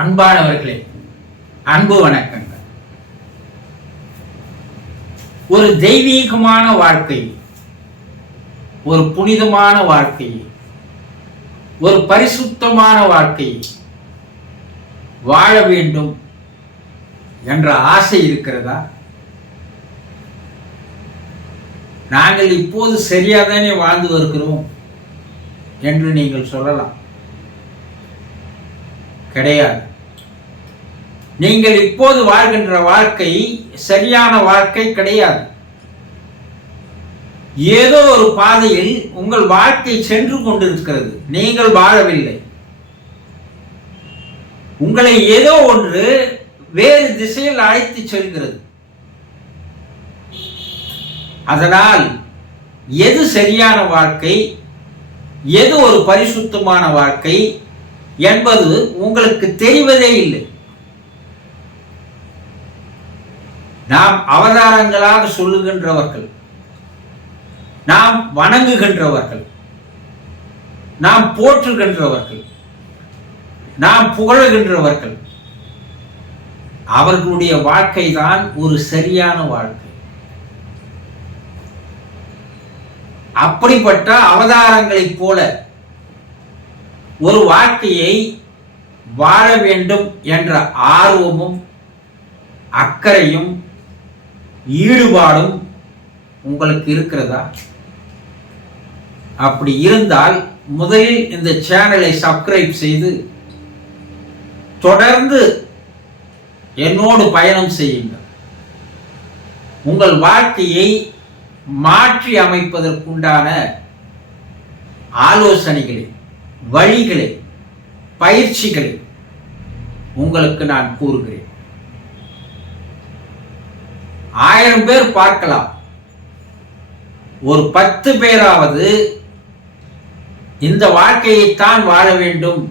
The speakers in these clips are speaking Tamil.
அன்பானவர்களே, அன்பு வணக்கங்கள். ஒரு தெய்வீகமான வாழ்க்கை, ஒரு புனிதமான வாழ்க்கை, ஒரு பரிசுத்தமான வாழ்க்கை வாழ வேண்டும் என்ற ஆசை இருக்கிறதா? நாங்கள் இப்போது சரியாதானே வாழ்ந்து வருகிறோம் என்று நீங்கள் சொல்லலாம். கிடையாது. நீங்கள் இப்போது வாழ்கின்ற வாழ்க்கை சரியான வாழ்க்கை கிடையாது. ஏதோ ஒரு பாதையில் உங்கள் வாழ்க்கை சென்று கொண்டிருக்கிறது. நீங்கள் வாழவில்லை. உங்களை ஏதோ ஒன்று வேறு திசையில் அழைத்து செல்கிறது. அதனால் எது சரியான வாழ்க்கை, எது ஒரு பரிசுத்தமான வாழ்க்கை என்பது உங்களுக்கு தெரிவதே இல்லை. நாம் அவதாரங்களாக சொல்லுகின்றவர்கள், நாம் வணங்குகின்றவர்கள், நாம் போற்றுகின்றவர்கள், நாம் புகழுகின்றவர்கள், அவர்களுடைய வாழ்க்கை தான் ஒரு சரியான வாழ்க்கை. அப்படிப்பட்ட அவதாரங்களைப் போல ஒரு வாழ்க்கையை வாழ வேண்டும் என்ற ஆர்வமும் அக்கறையும் ஈடுபாடும் உங்களுக்கு இருக்கிறதா? அப்படி இருந்தால் முதலில் இந்த சேனலை சப்ஸ்கிரைப் செய்து தொடர்ந்து என்னோடு பயணம் செய்யுங்கள். உங்கள் வாழ்க்கையை மாற்றி அமைப்பதற்குண்டான ஆலோசனைகளை, வழிகளை, பயிற்சிகளை உங்களுக்கு நான் கூறுகிறேன். 1000 பேர் பார்க்கலாம், ஒரு 10 பேராவது இந்த வாழ்க்கையைத்தான் வாழ வேண்டும்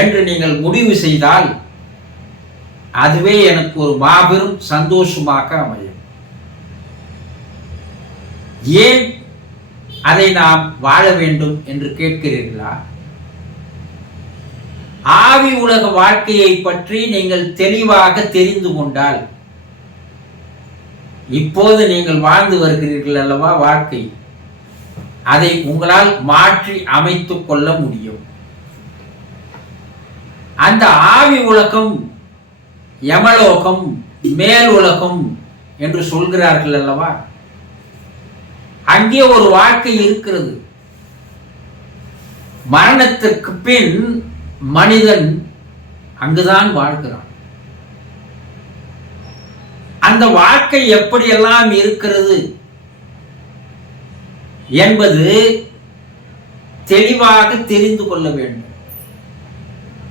என்று நீங்கள் முடிவு செய்தால் அதுவே எனக்கு ஒரு மாபெரும் சந்தோஷமாக அமையும். ஏன் அதை நாம் வாழ வேண்டும் என்று கேட்கிறீர்களா? ஆவி உலக வாழ்க்கையை பற்றி நீங்கள் தெளிவாக தெரிந்து கொண்டால், இப்போது நீங்கள் வாழ்ந்து வருகிறீர்கள் அல்லவா வாழ்க்கை, அதை உங்களால் மாற்றி அமைத்துக் கொள்ள முடியும். அந்த ஆவி உலகம், யமலோகம், மேல் உலகம் என்று சொல்கிறார்கள் அல்லவா, அங்கே ஒரு வாழ்க்கை இருக்கிறது. மரணத்திற்கு பின் மனிதன் அங்குதான் வாழ்கிறான். அந்த வாழ்க்கை எப்படியெல்லாம் இருக்கிறது என்பது தெளிவாக தெரிந்து கொள்ள வேண்டும்.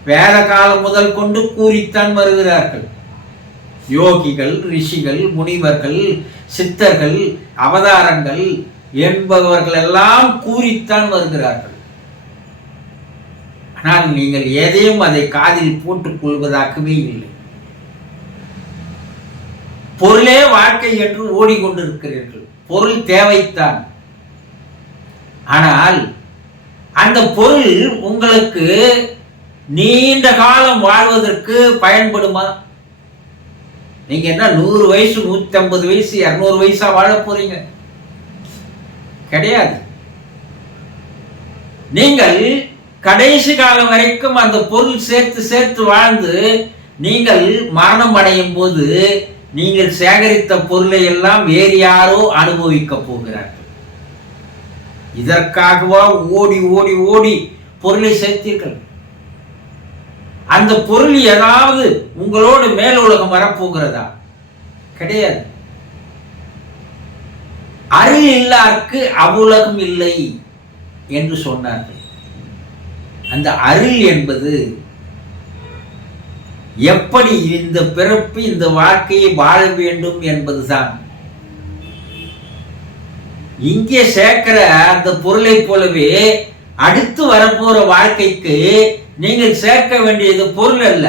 வேத காலம் முதல் கொண்டு கூறித்தான் வருகிறார்கள். யோகிகள், ரிஷிகள், முனிவர்கள், சித்தர்கள், அவதாரங்கள் என்பவர்கள் எல்லாம் கூறித்தான் வருகிறார்கள். ஆனால் நீங்கள் எதையும் அதை காதில் போட்டுக் கொள்வதாகவே இல்லை. பொருளே வாழ்க்கை என்று ஓடிக்கொண்டிருக்கிறீர்கள். பொருள் தேவைத்தான். ஆனால் அந்த பொருள் உங்களுக்கு நீண்ட காலம் வாழ்வதற்கு பயன்படுமா? நீங்க என்ன 100 வயசு, 150 வயசு, 200 வயசா வாழ போறீங்க? கிடையாது. நீங்கள் கடைசி காலம் வரைக்கும் அந்த பொருள் சேர்த்து சேர்த்து வாழ்ந்து நீங்கள் மரணம் அடையும் போது நீங்கள் சேகரித்த பொருளை எல்லாம் வேறு யாரோ அனுபவிக்க போகிறார்கள். இதற்காகவா ஓடி ஓடி ஓடி பொருளை சேர்த்தீர்கள்? அந்த பொருள் ஏதாவது உங்களோடு மேல் உலகம் வரப்போகிறதா? கிடையாது. அருள் இல்லாருக்கு அவ்வுலகம் இல்லை என்று சொன்னார்கள். அந்த அருள் என்பது எப்படி இந்த பிறப்பு, இந்த வாழ்க்கையை வாழ வேண்டும் என்பதுதான். இங்கே சேர்க்கிற அந்த பொருளை போலவே அடுத்து வரப்போற வாழ்க்கைக்கு நீங்கள் சேர்க்க வேண்டியது பொருள் அல்ல,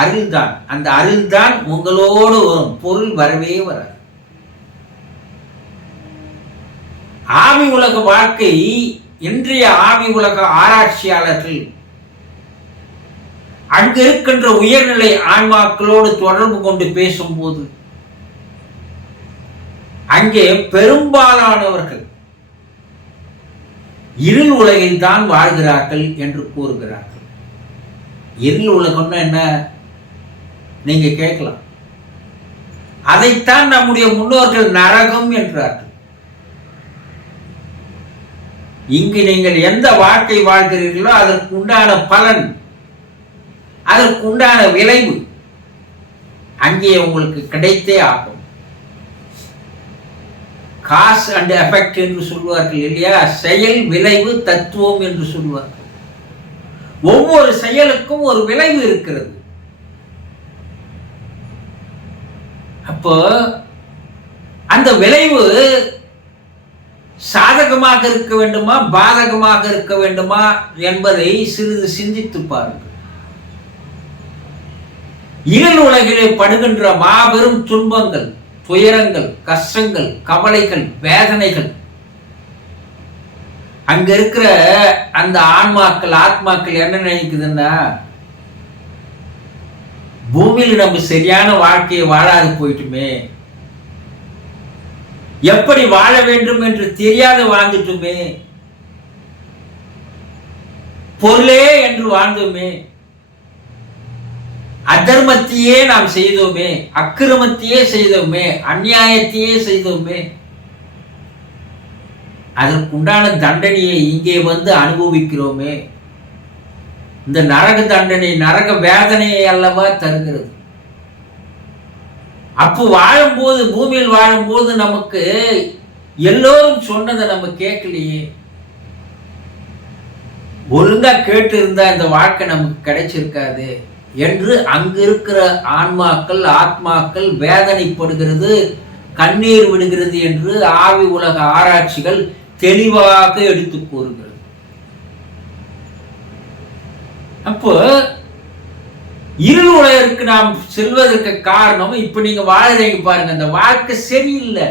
அருள் தான். அந்த அருள் தான் உங்களோடு வரும். பொருள் வரவே வராது. ஆவி உலக வாழ்க்கை, இன்றைய ஆவி உலக ஆராய்ச்சியாளர்கள் அங்கு இருக்கின்ற உயர்நிலை ஆன்மாக்களோடு தொடர்பு கொண்டு பேசும்போது அங்கே பெரும்பாலானவர்கள் இருள் உலகில் தான் வாழ்கிறார்கள் என்று கூறுகிறார்கள். இருள் உலகம்னா என்ன நீங்க கேட்கலாம். அதைத்தான் நம்முடைய முன்னோர்கள் நரகம் என்றார்கள். இங்கு நீங்கள் எந்த வாழ்க்கை வாழ்கிறீர்களோ அதற்கு உண்டான பலன், அதற்கு உண்டான விளைவு அங்கே உங்களுக்கு கிடைத்தே ஆகும். காஸ் அண்ட் எஃபெக்ட் என்று சொல்வார்கள் இல்லையா, செயல் விளைவு தத்துவம் என்று சொல்வார்கள். ஒவ்வொரு செயலுக்கும் ஒரு விளைவு இருக்கிறது. அப்போ அந்த விளைவு சாதகமாக இருக்க வேண்டுமா பாதகமாக இருக்க வேண்டுமா என்பதை சிறிது சிந்தித்து பாருங்கள். இருள் உலகிலே படுகின்ற மாபெரும் துன்பங்கள், துயரங்கள், கஷ்டங்கள், கவலைகள், வேதனைகள், அங்க இருக்கிற அந்த ஆத்மாக்கள் என்ன நினைக்குதுன்னா, பூமியில் நம்ம சரியான வாழ்க்கையை வாழாது போயிட்டுமே, எப்படி வாழ வேண்டும் என்று தெரியாத வாழ்ந்துட்டுமே, பொருளே என்று வாழ்ந்தோமே, அதர்மத்தையே நாம் செய்தோமே, அக்கிரமத்தையே செய்தோமே, அநியாயத்தையே செய்தோமே, அதற்குண்டான தண்டனையை இங்கே வந்து அனுபவிக்கிறோமே. இந்த நரக தண்டனை, நரக வேதனையை அல்லவா தருகிறது. அப்போ வாழும்போது, பூமியில் வாழும்போது நமக்கு எல்லோரும் சொன்னதை நம்ம கேட்கலையே. ஒழுங்கா கேட்டு இருந்தா இந்த வாழ்க்கை நமக்கு கிடைச்சிருக்காது என்று அங்கு இருக்கிற ஆத்மாக்கள் வேதனைப்படுகிறது, கண்ணீர் விடுகிறது என்று ஆவி உலக ஆராய்ச்சிகள் தெளிவாக எடுத்து கூறுகிறது. அப்போ இருள் உலகிற்கு நாம் செல்வதற்கு காரணம், இப்ப நீங்க வாழ்றீங்க பாருங்க, அந்த வாழ்க்கை சரியில்லை.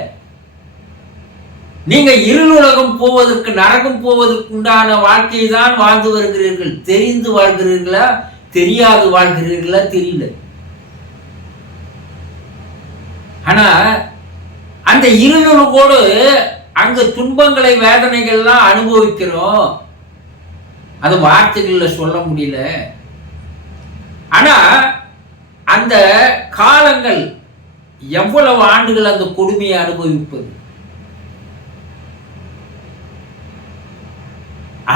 நீங்க இருள் உலகம் போவதற்கு, நரகம் போவதற்கு உண்டான வாழ்க்கையை தான் வாழ்ந்து வருகிறீர்கள். தெரிந்து வாழ்கிறீர்களா, தெரியாது வாழ்கிறீர்களா தெரியல. ஆனா அந்த இருளோடு அங்க துன்பங்களை, வேதனைகள்லாம் அனுபவிக்கிறோம். அது வார்த்தைகள்ல சொல்ல முடியல. ஆனா அந்த காலங்கள் எவ்வளவு ஆண்டுகள் அந்த கொடுமையை அனுபவிப்பது,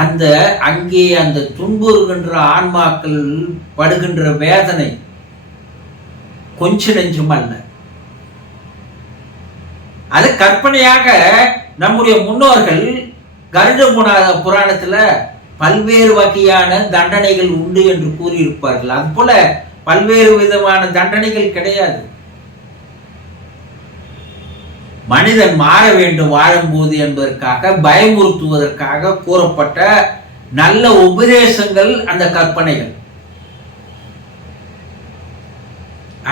அந்த அங்கே அந்த துன்புறுகின்ற ஆன்மாக்கள் படுகின்ற வேதனை கொஞ்ச நெஞ்சம் அல்ல. அது கற்பனையாக நம்முடைய முன்னோர்கள் கருட புராணத்துல பல்வேறு வகையான தண்டனைகள் உண்டு என்று கூறியிருப்பார்கள். அது போல பல்வேறு விதமான தண்டனைகள் கிடையாது. மனிதன் மாற வேண்டும் வாழும்போது என்பதற்காக, பயமுறுத்துவதற்காக கூறப்பட்ட நல்ல உபதேசங்கள் அந்த கற்பனைகள்.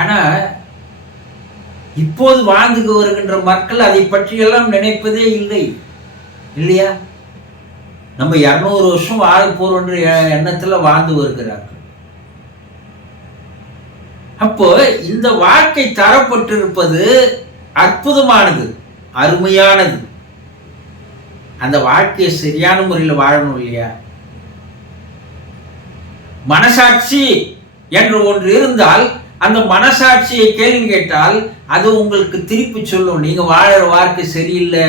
ஆனா இப்போது வாழ்ந்து வருகின்ற மக்கள் அதை பற்றியெல்லாம் நினைப்பதே இல்லை இல்லையா? நம்ம 200 வருஷம் வாழ போறோம் என்ற எண்ணத்துல வாழ்ந்து வருகிறார்கள். அப்போ இந்த வாழ்க்கை தரப்பட்டிருப்பது அற்புதமானது, அருமையானது. அந்த வாழ்க்கையை சரியான முறையில் வாழணும் இல்லையா? மனசாட்சி என்று ஒன்று இருந்தால், அந்த மனசாட்சியை கேள்வி கேட்டால் அது உங்களுக்கு திருப்பி சொல்லும், நீங்க வாழற வாழ்க்கை சரியில்லை,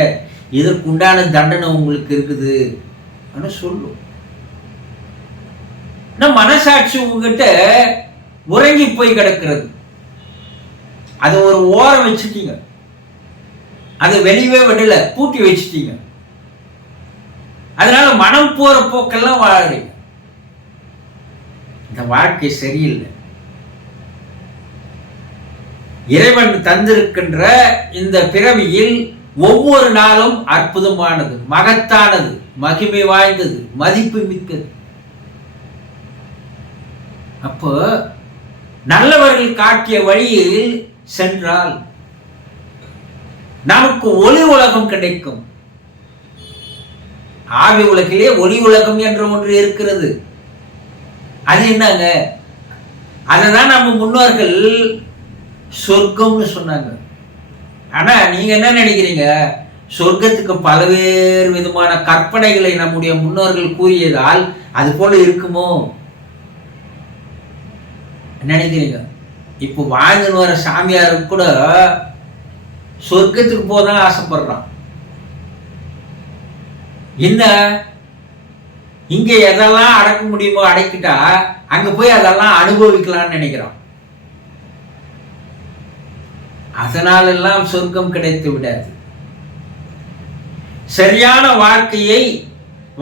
இதற்கு உண்டான தண்டனை உங்களுக்கு இருக்குது சொல்லும். மனசாட்சி உங்ககிட்ட உறங்கி போய் கிடக்கிறது. அதை ஒரு ஓரம் வச்சுட்டீங்க, அதை வெளியவே விடல, பூட்டி வச்சுட்டீங்க. அதனால மனம் போற போக்கெல்லாம் வாழறீங்க. இந்த வாழ்க்கை சரியில்லை. இறைவன் தந்திருக்கின்ற இந்த பிறவியில் ஒவ்வொரு நாளும் அற்புதமானது, மகத்தானது, மகிமை வாய்ந்தது, மதிப்பு மிக்கது. அப்போ நல்லவர்கள் காட்டிய வழியில் சென்றால் நமக்கு ஒளி உலகம் கிடைக்கும். ஆவி உலகிலே ஒளி உலகம் என்ற ஒன்று இருக்கிறது. அது என்னங்க? அததான் நம்ம முன்னோர்கள் சொர்க்கம்னு சொன்னாங்க. ஆனா நீங்க என்ன நினைக்கிறீங்க? சொர்க்கத்துக்கு பல்வேறு விதமான கற்பனைகளை நம்முடைய முன்னோர்கள் கூறியதால் அது போல இருக்குமோ நினைக்கிறீங்க? இப்போ வாழ்ந்துன்னு வர சாமியாருக்கு கூட சொர்க்கத்துக்கு போதான் ஆசைப்படுறான். என்ன இங்க எதெல்லாம் அடக்க முடியுமோ அடக்கிட்டா அங்க போய் அதெல்லாம் அனுபவிக்கலாம்னு நினைக்கிறான். அதனாலெல்லாம் சொர்க்கம் கிடைத்து விடாது. சரியான வாழ்க்கையை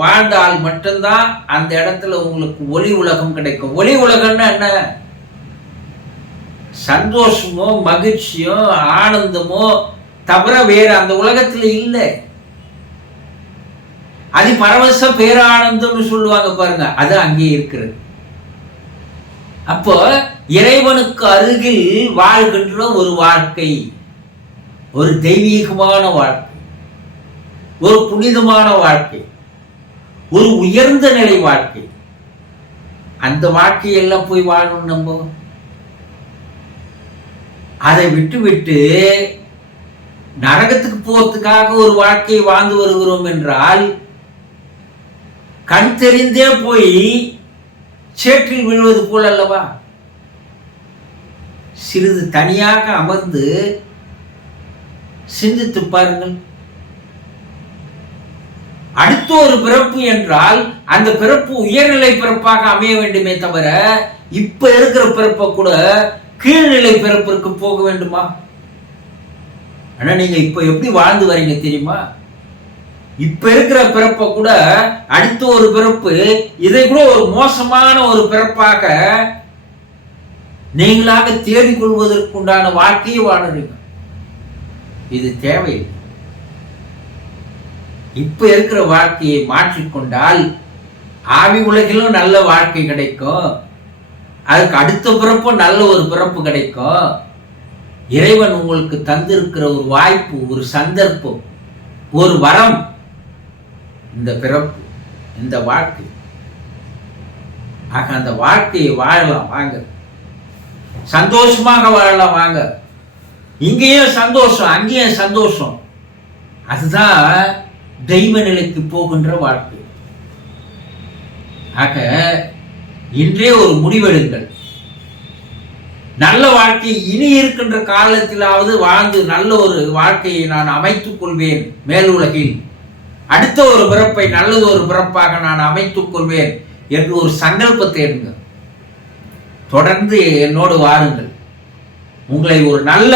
வாழ்ந்தால் மட்டும்தான் அந்த இடத்துல உங்களுக்கு ஒளி உலகம் கிடைக்கும். ஒளி உலகம்னா என்ன? சந்தோஷமோ மகிழ்ச்சியோ ஆனந்தமோ தவிர வேற அந்த உலகத்துல இல்லை. அது பரவச பேரானந்தம்னு சொல்லுவாங்க பாருங்க, அது அங்கே இருக்கிறது. அப்போ இறைவனுக்கு அருகில் வாழ்கின்ற ஒரு வாழ்க்கை, ஒரு தெய்வீகமான வாழ்க்கை, ஒரு புனிதமான வாழ்க்கை, ஒரு உயர்ந்த நிலை வாழ்க்கை. அந்த வாழ்க்கையெல்லாம் போய் வாழணும். நம்ம அதை விட்டு விட்டு நரகத்துக்கு போறதுக்காக ஒரு வாழ்க்கையை வாழ்ந்து வருகிறோம் என்றால் கண் தெரிந்தே போய் சேற்றில் விழுவது போல் அல்லவா? சிறிது தனியாக அமர்ந்து சிந்தித்து பாருங்கள். அடுத்த ஒரு பிறப்பு என்றால் அந்த பிறப்பு உயர்நிலை பிறப்பாக அமைய வேண்டுமே தவிர இப்ப இருக்கிற பிறப்பை கூட கீழ்நிலை பிறப்பிற்கு போக வேண்டுமா? ஆனா நீங்க இப்ப எப்படி வாழ்ந்து வரீங்க தெரியுமா? இப்ப இருக்கிற பிறப்பை கூட அடுத்த ஒரு பிறப்பு இதை கூட ஒரு மோசமான ஒரு பிறப்பாக நீங்களாக தேடிக்கொள்வதற்குண்டான வாழ்க்கையை வாழுறீங்க. இது தேவை. இப்ப இருக்கிற வாழ்க்கையை மாற்றிக்கொண்டால் ஆவி உலகிலும் நல்ல வாழ்க்கை கிடைக்கும். அதுக்கு அடுத்த பிறப்பு நல்ல ஒரு பிறப்பு கிடைக்கும். இறைவன் உங்களுக்கு தந்திருக்கிற ஒரு வாய்ப்பு, ஒரு சந்தர்ப்பம், ஒரு வரம், இந்த பிறப்பு, இந்த வாழ்க்கை. ஆக அந்த வாழ்க்கையை வாழலாம் வாங்க, சந்தோஷமாக வாழலாம் வாங்க. இங்கேயும் சந்தோஷம், அங்கேயும் சந்தோஷம். அதுதான் தெய்வ நிலைக்கு போகின்ற வாழ்க்கை. ஆக இன்றே ஒரு முடிவெடுங்கள். நல்ல வாழ்க்கை இனி இருக்கின்ற காலத்திலாவது வாழ்ந்து நல்ல ஒரு வாழ்க்கையை நான் அமைத்துக் கொள்வேன். மேல் உலகில் அடுத்த ஒரு பிறப்பை நல்லது ஒரு பிறப்பாக நான் அமைத்துக் கொள்வேன் என்று ஒரு சங்கல்பத்தை எடுங்க. தொடர்ந்து என்னோடு வாருங்கள். உங்களை ஒரு நல்ல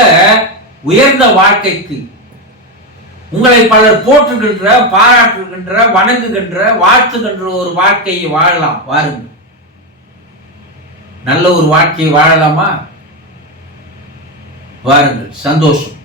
உயர்ந்த வாழ்க்கைக்கு, உங்களை பலர் போற்றுகின்ற, பாராட்டுகின்ற, வணங்குகின்ற, வாழ்த்துகின்ற ஒரு வாழ்க்கையை வாழலாம். வாருங்கள். நல்ல ஒரு வாழ்க்கையை வாழலாமா? வாருங்கள். சந்தோஷம்.